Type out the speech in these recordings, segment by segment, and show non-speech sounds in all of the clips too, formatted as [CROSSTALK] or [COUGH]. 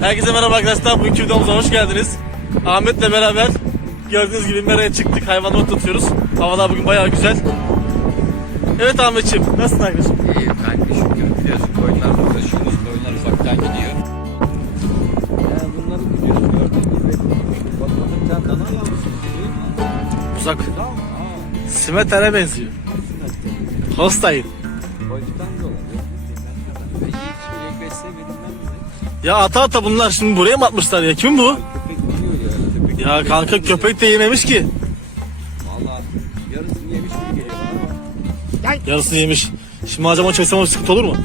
Herkese merhaba arkadaşlar. Bugünkü videomuza hoş geldiniz. Ahmet'le beraber gördüğünüz gibi meraya çıktık. Hayvanları tutuyoruz. Havalar bugün bayağı güzel. Evet Ahmetciğim. Nasılsın arkadaşım? İyi kanka şükür biliyorsun koyunlar uğraşıyoruz. Koyunlar ufaktan gidiyor. Yani bunları biliyoruz gördüğünüz gibi. Bakmadıktan dana yavrusu? Uzak. Simetere benziyor. Hostayım. koyduktan dolayı. Hiç inek beslemedim ben Ya ata ata bunlar şimdi buraya mı atmışlar ya? Kim bu? Köpek biliyor ya. Köpek Ya kanka köpek de yememiş ki. Valla yarısını yemiş gibi geliyor bana ama. Yarısını yemiş. Şimdi acaba çeksem o sıkıntı olur mu?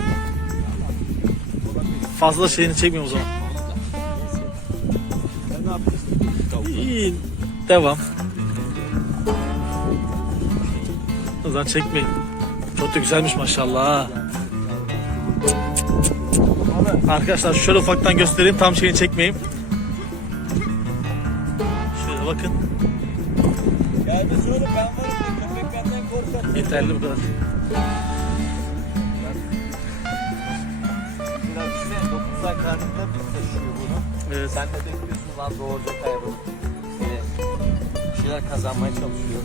Fazla şeyini çekmiyorum o zaman. Sen ne yapıyorsun? Tavuk. İyi. Devam. O zaman çekmeyin. Çok da güzelmiş maşallah. ha. Arkadaşlar şöyle ufaktan göstereyim tam şeyini çekmeyeyim. Şöyle bakın. Gelme sonra ben varım köpek benden korkar. Yeterli bu kadar. Biraz bize 9 ay karnında bir taşıyor bunu. Evet. Sen de bekliyorsun lan doğuracak hayvan. İşte bir şeyler kazanmaya çalışıyor.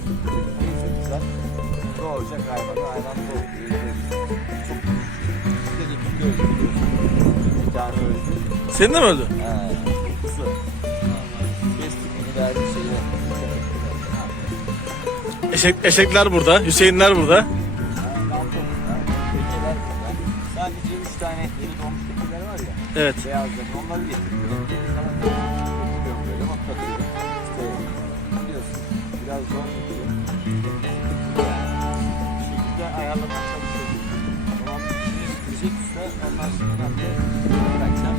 Güzel. Doğuracak hayvanı hayvan doğuruyor. Çok dediğim gibi öldü biliyorsun. Öldü. Senin de mi öldü? Kestik verdi. Eşek, eşekler burada, Hüseyinler burada. Sadece 3 tane yeni doğmuş keçiler var ya. Evet. Beyazlar onları getiriyorum. Sana getiriyorum böyle patlatıyorum. İşte biliyorsun biraz zor getiriyor. Bir şekilde ayarlamaya çalışıyorum. Tamam bitirecekse ondan sonra ben de bırakacağım.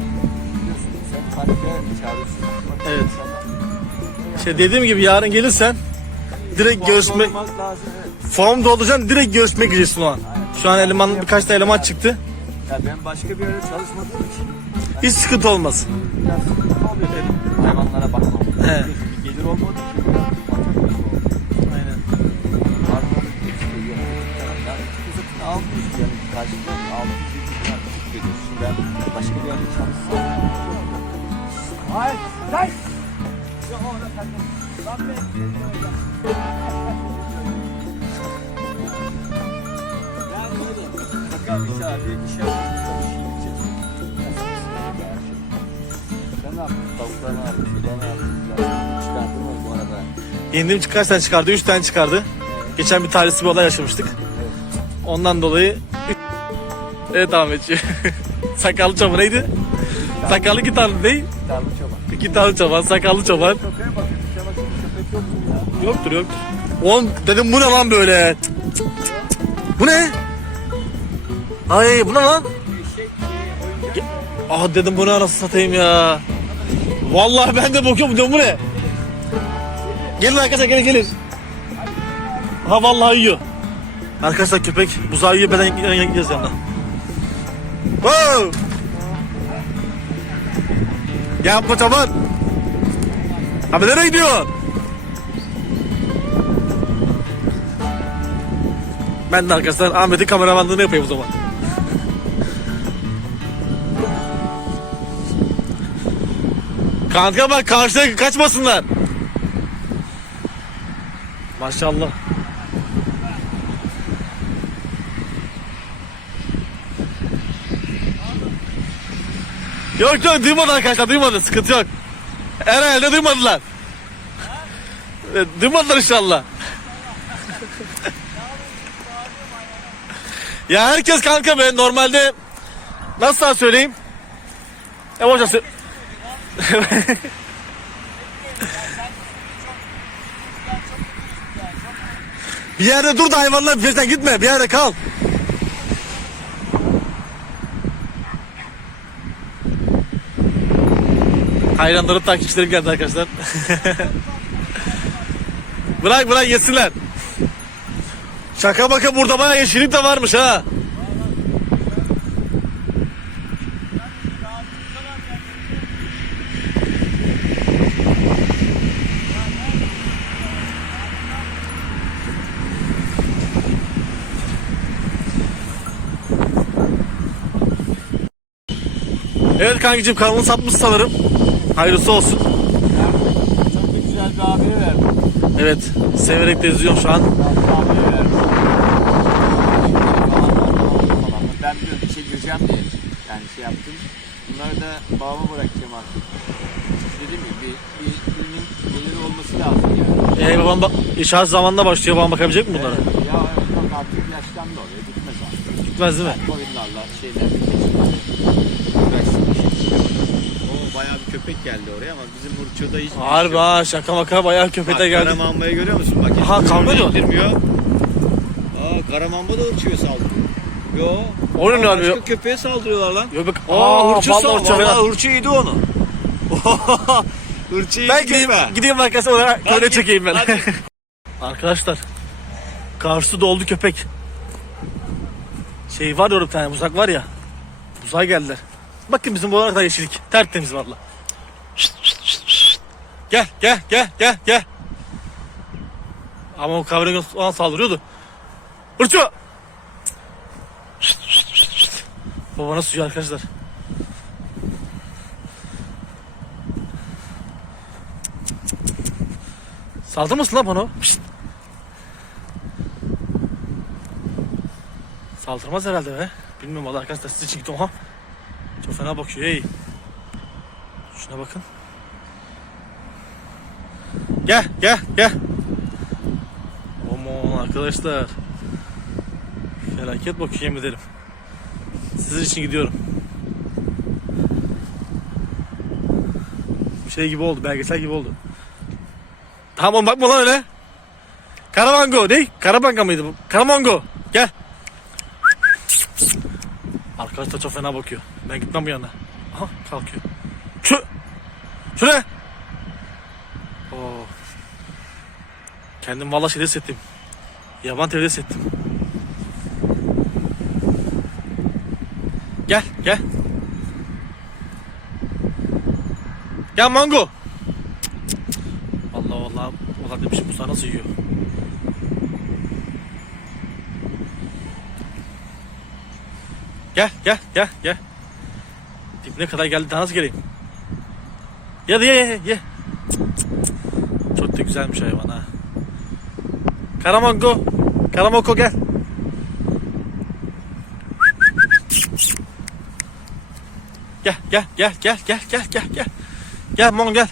Biliyorsun sen fabrikaya çağırıyorsun. Evet. İşte dediğim gibi yarın gelirsen direkt Form görüşme olmak lazım. Evet. form dolduracaksın direkt görüşmek gireceksin o an. Şu an eleman birkaç da eleman çıktı. Ya ben başka bir yerde çalışmadığım için Hiç sıkıntı olmaz. biraz sıkıntı oluyor benim hayvanlara bakmam. Gelir olmadığı için karşılığında 600 lira ben başka bir yerde çalışsam. Hayır, hayır. Yok ona tane çıkardı? 3 tane çıkardı. Geçen bir talihsiz bir olay yaşamıştık. Ondan dolayı Evet Ahmetciğim. [LAUGHS] Sakallı çoban neydi? Sakallı tane değil. Tarlı çoban. Tane çoban, sakallı çoban. Köpeğe bakın. İşte bakın köpek yok mu ya? Yoktur yoktur. Oğlum dedim bu ne lan böyle? Cık, cık, cık. Bu ne? Ay bu ne lan? Ah dedim bu ne anasını satayım ya. Vallahi ben de bakıyorum diyorum bu ne? Gelin arkadaşlar gelin gelin. Ha vallahi yiyor. Arkadaşlar köpek buzağı yiyor beden gideceğiz yanına. Wow! Yapma çoban. Abi nereye gidiyor? Ben de arkadaşlar Ahmet'in kameramanlığını yapayım o zaman. Kanka bak karşıya kaçmasınlar. Maşallah. Yok yok duymadı arkadaşlar duymadı sıkıntı yok. Herhalde duymadılar. E, Duymadılar inşallah. [LAUGHS] ya herkes kanka be normalde nasıl sana söyleyeyim? E hocam [LAUGHS] Bir yerde dur da hayvanlar peşinden gitme. Bir yerde kal. Hayranlarım takipçilerim geldi arkadaşlar. [LAUGHS] bırak bırak yesinler. Şaka baka burada bayağı yeşillik de varmış ha. Evet kankacığım kanalını satmış sanırım. Hayırlısı olsun. Çok da güzel bir haberi verdim. Evet severek de izliyorum şu an. Haberi verdim. Ben bir işe gireceğim diye yani şey yaptım. Bunları da babama bırakacağım artık. Dedim ya bir, bir ürünün geliri olması lazım yani. Ee, babam bak iş her zamanla başlıyor. Babam bakabilecek mi bunlara? Evet, ya yok artık yaşlandı oraya gitmez artık. Gitmez değil mi? Koyunlarla şeyler bayağı bir köpek geldi oraya ama bizim Murço'da hiç Harbi ha şaka maka bayağı köpete geldi. Karamamba'yı görüyor musun? Bak, Aha, hiç kavga kuyruğunu ediyor. indirmiyor. Aa, Karamamba da uçuyor saldırıyor. Yo. O ne Aa, abi? Başka köpeğe saldırıyorlar lan. Yo bak. Aa, hırçı vallahi sal. hırçı fena. hırçı yedi onu. [LAUGHS] hırçı yedi Ben gideyim, köpeğe. gideyim arkadaşlar olarak Hadi köle git, çekeyim ben. hadi. [LAUGHS] Arkadaşlar karşısı doldu köpek. Şey var ya orada bir tane uzak var ya. Uzağa geldiler. Bakın bizim bu kadar yeşillik. Tertemiz valla. Gel gel gel gel gel. Ama o kavramı ona saldırıyordu. Şşt. Baba nasıl suyu arkadaşlar? Saldırmasın lan bana. Pişt. Saldırmaz herhalde be. Bilmiyorum valla arkadaşlar sizi çıktı oha. Fena bakıyor hey. Şuna bakın. Gel gel gel. Aman arkadaşlar. Felaket bakıyor yemin ederim. Sizin için gidiyorum. Şey gibi oldu belgesel gibi oldu. Tamam bakma lan öyle. Karamango ne? Karabanga mıydı bu? Karamango. Gel. Arkadaşlar çok fena bakıyor. Ben gitmem bu yana. Aha kalkıyor. Şu. Şu ne? Oo. Kendim valla şeyde hissettim. Yaban TV'de hissettim. Gel gel. Gel mango. Allah Allah. Ulan demişim Musa nasıl yiyor? Gel gel gel gel. Dibine kadar geldi daha nasıl geleyim? Ya ye ye ye. Çok da güzelmiş hayvan ha. Karamango. Karamango gel. Gel gel gel gel gel gel gel gel. Gel Mon gel.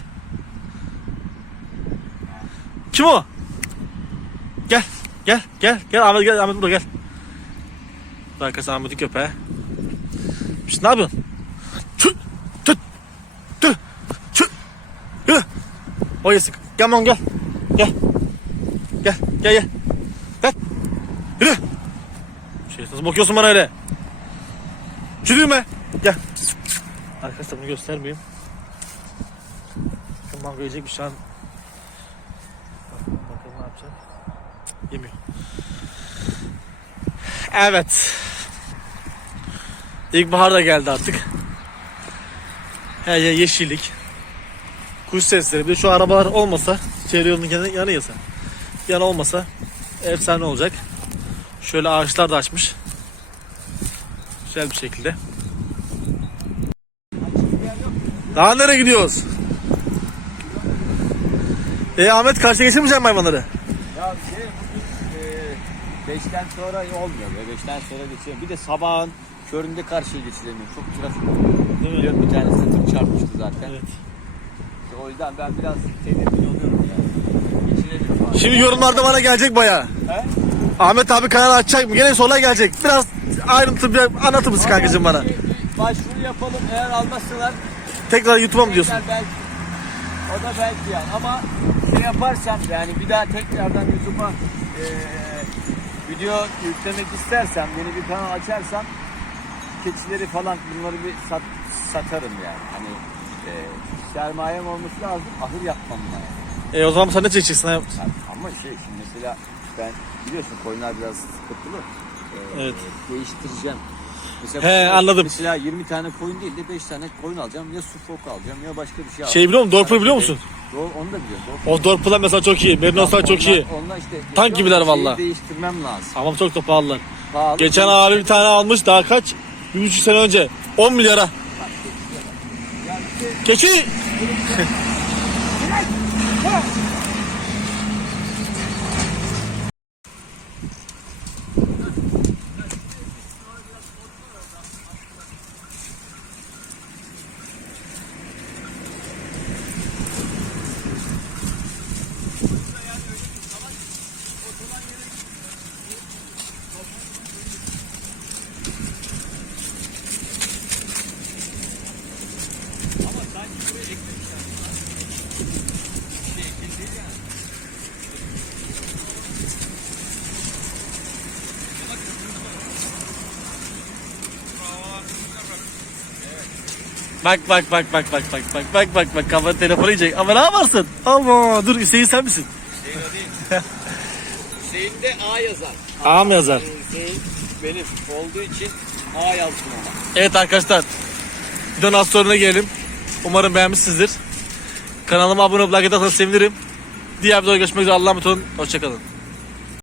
Kim o? Gel gel gel gel Ahmet gel Ahmet burada gel. Arkası Ahmet'in köpeği. Biz ne yapıyorsun? Çü, tüt, tü, çü, yürü. O yesin. Gel Mon gel. Gel. Gel gel gel. Gel. Yürü. Şey nasıl bakıyorsun bana öyle? Çürüme. Gel. Arkadaşlar bunu göstermeyeyim. Şu mango yiyecekmiş şu an. Bakalım ne yapacak. Yemiyor. Evet. İlkbahar da geldi artık. Her yer yeşillik. Kuş sesleri. Bir de şu arabalar olmasa, çevre yolunun yanı, yasa. Yanı olmasa efsane olacak. Şöyle ağaçlar da açmış. Güzel bir şekilde. Daha nereye gidiyoruz? E Ahmet karşıya geçirmeyecek mi hayvanları? Ya şey bugün e, 5'ten sonra olmuyor be. 5'ten sonra geçiyor. Bir de sabahın köründe karşıya geçilemiyor. Çok trafik oluyor. Değil mi? Biliyorum bir tanesi tır çarpmıştı zaten. Evet. İşte o yüzden ben biraz tedirgin oluyorum yani. Şimdi yorumlarda bana gelecek baya. He? Ahmet abi kanal açacak mı? Gene sorular gelecek. Biraz ayrıntı bir anlatır mısın kankacığım bana? Başvuru yapalım. Eğer almazsalar Tekrar YouTube'a mı diyorsun? belki. O da belki yani. Ama şey yaparsam yani bir daha tekrardan YouTube'a e, video yüklemek istersem, yeni bir kanal açarsam keçileri falan bunları bir sat, satarım yani. Hani e, sermayem olması lazım. Ahır yapmam lazım. E o zaman sen ne çekeceksin? ha? Yani ama şey şimdi mesela ben biliyorsun koyunlar biraz sıkıntılı. Ee, Evet. Değiştireceğim. Mesela He, anladım. Mesela 20 tane koyun değil de 5 tane koyun alacağım. Ya sufok alacağım ya başka bir şey alacağım. Şey biliyor musun? Dorpur'u biliyor musun? Doğru, onu da biliyorum. Dorpur. O Dorpur'lar mesela çok iyi. Merinoslar çok Onlar- iyi. Onlar işte Tank gibiler şeyi valla. değiştirmem lazım. Ama çok da pahalılar. Pahalı. Geçen abi bir tane almış daha kaç? bir buçuk sene önce 10 milyara. Keçi! Bak bak bak bak bak bak bak bak bak bak kafanı telefonu yiyecek. Ama ne yaparsın? Ama dur Hüseyin sen misin? Hüseyin o değil. Hüseyin'de A yazar. A mı yazar? Hüseyin benim olduğu için A yazdım ama. Evet arkadaşlar. Videonun az sonuna gelelim. Umarım beğenmişsinizdir. Kanalıma abone olup like ederseniz sevinirim. Diğer videoda görüşmek üzere. Allah'a emanet olun. Hoşçakalın.